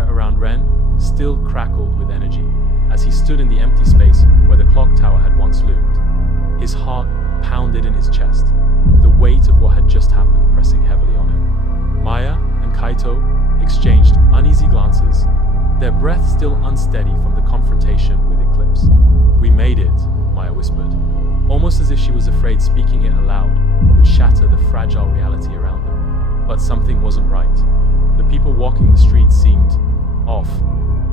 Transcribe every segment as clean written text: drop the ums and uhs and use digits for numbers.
air around Ren still crackled with energy as he stood in the empty space where the clock tower had once loomed. His heart pounded in his chest, the weight of what had just happened pressing heavily on him. Maya and Kaito exchanged uneasy glances, their breath still unsteady from the confrontation with Eclipse. "We made it," Maya whispered, almost as if she was afraid speaking it aloud would shatter the fragile reality around them. But something wasn't right. The people walking the streets seemed off.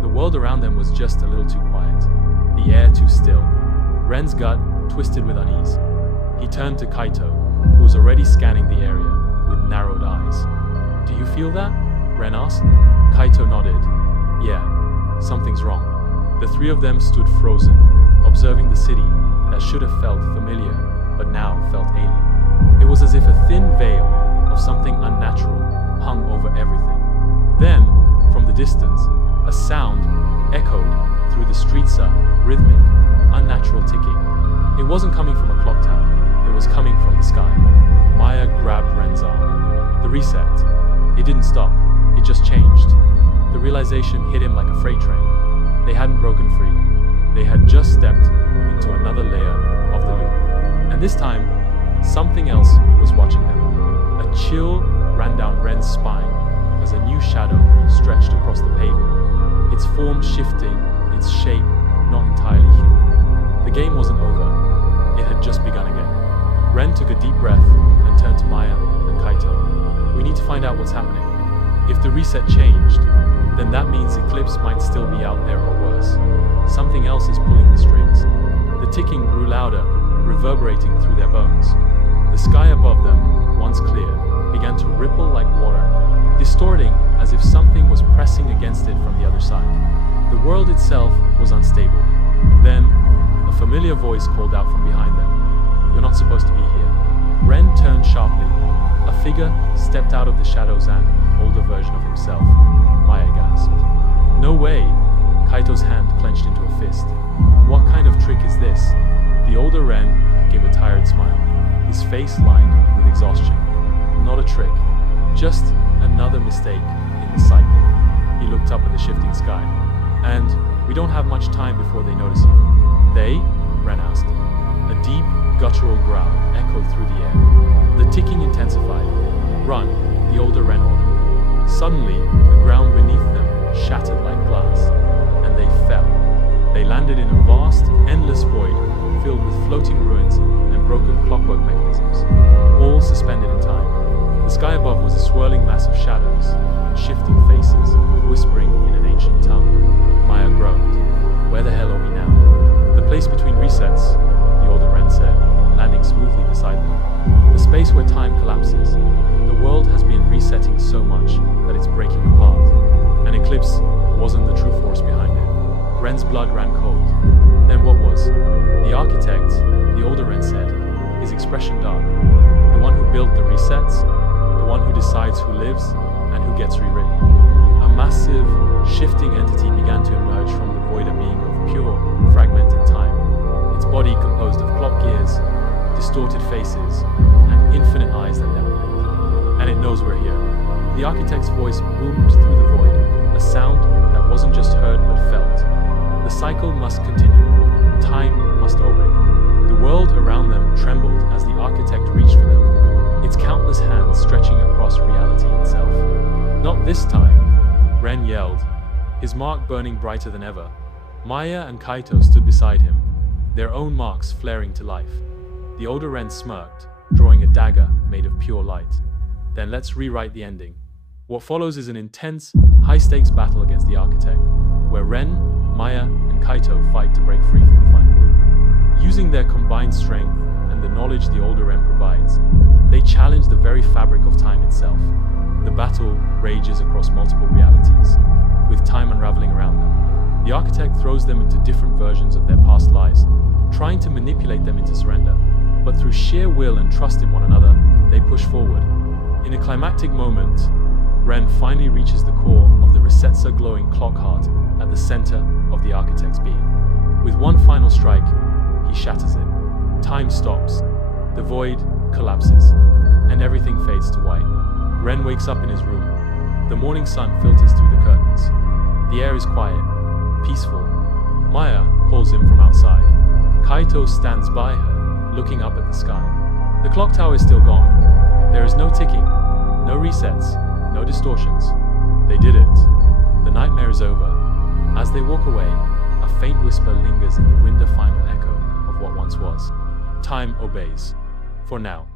The world around them was just a little too quiet, the air too still. Ren's gut twisted with unease. He turned to Kaito, who was already scanning the area with narrowed eyes. "Do you feel that?" Ren asked. Kaito nodded. "Yeah, something's wrong." The three of them stood frozen, observing the city that should have felt familiar, but now felt alien. It was as if a thin veil of something unnatural hung over everything. Then, from the distance, a sound echoed through the streets, a rhythmic, unnatural ticking. It wasn't coming from a clock tower, it was coming from the sky. Maya grabbed Ren's arm. The reset. It didn't stop, it just changed. The realization hit him like a freight train. They hadn't broken free. They had just stepped into another layer of the loop. And this time, something else was watching them. A chill ran down Ren's spine as a new shadow stretched across the pavement, its form shifting, its shape not entirely human. The game wasn't over. It had just begun again. Ren took a deep breath and turned to Maya and Kaito. "We need to find out what's happening. If the reset changed, then that means Eclipse might still be out there or worse. Something else is pulling the strings." The ticking grew louder, reverberating through their bones. The sky above them, once clear, began to ripple like water, distorting as if something was pressing against it from the other side. The world itself was unstable. Then, a familiar voice called out from behind them. "You're not supposed to be here." Ren turned sharply. A figure stepped out of the shadows, an older version of himself. Maya gasped. "No way!" Kaito's hand clenched into a fist. "What kind of trick is this?" The older Ren gave a tired smile, his face lined with exhaustion. "Not a trick, just another mistake in the cycle." He looked up at the shifting sky. "And we don't have much time before they notice you." "They?" Ren asked. A deep, guttural growl echoed through the air. The ticking intensified. "Run," the older Ren ordered. Suddenly, the ground beneath them shattered like glass, and they fell. They landed in a vast, endless void filled with floating ruins and broken clockwork mechanisms, all suspended in time. The sky above was a swirling mass of shadows and shifting faces, whispering in an ancient tongue. Maya groaned. "Where the hell are we now?" "The place between resets," the older Ren said, landing smoothly beside them. "The space where time collapses. The world has been resetting so much that it's breaking apart. An eclipse wasn't the true force behind it." Ren's blood ran cold. Then what was? "The architect," the older Ren said, his expression dark. "The one who built the resets, the one who decides who lives and who gets rewritten." A massive, shifting entity began to emerge from the void, a being of pure, fragmented time. Its body composed of clock gears, distorted faces, and infinite eyes that never blinked. "And it knows we're here." The architect's voice boomed through the void, a sound that wasn't just heard but felt. The cycle must continue. Time must obey. The world around them trembled as the architect reached for them, its countless hands stretching across reality itself. "Not this time!" Ren yelled, his mark burning brighter than ever. Maya and Kaito stood beside him, their own marks flaring to life. The older Ren smirked, drawing a dagger made of pure light. "Then let's rewrite the ending." What follows is an intense, high-stakes battle against the architect, where Ren, Maya, and Kaito fight to break free from the final loop. Using their combined strength and the knowledge the older Ren provides, they challenge the very fabric of time itself. The battle rages across multiple realities, with time unraveling around them. The architect throws them into different versions of their past lives, trying to manipulate them into surrender. But through sheer will and trust in one another, they push forward. In a climactic moment, Ren finally reaches the core of the Resetsa glowing clock heart at the center of the architect's being. With one final strike, he shatters it. Time stops, the void collapses, and everything fades to white. Ren wakes up in his room, The morning sun filters through the curtains. The air is quiet, peaceful. Maya calls him from outside. Kaito stands by her, looking up at the sky. The clock tower is still gone. There is no ticking, no resets, no distortions. They did it. The nightmare is over. As they walk away, a faint whisper lingers in the wind, a final echo of what once was. Time obeys. For now.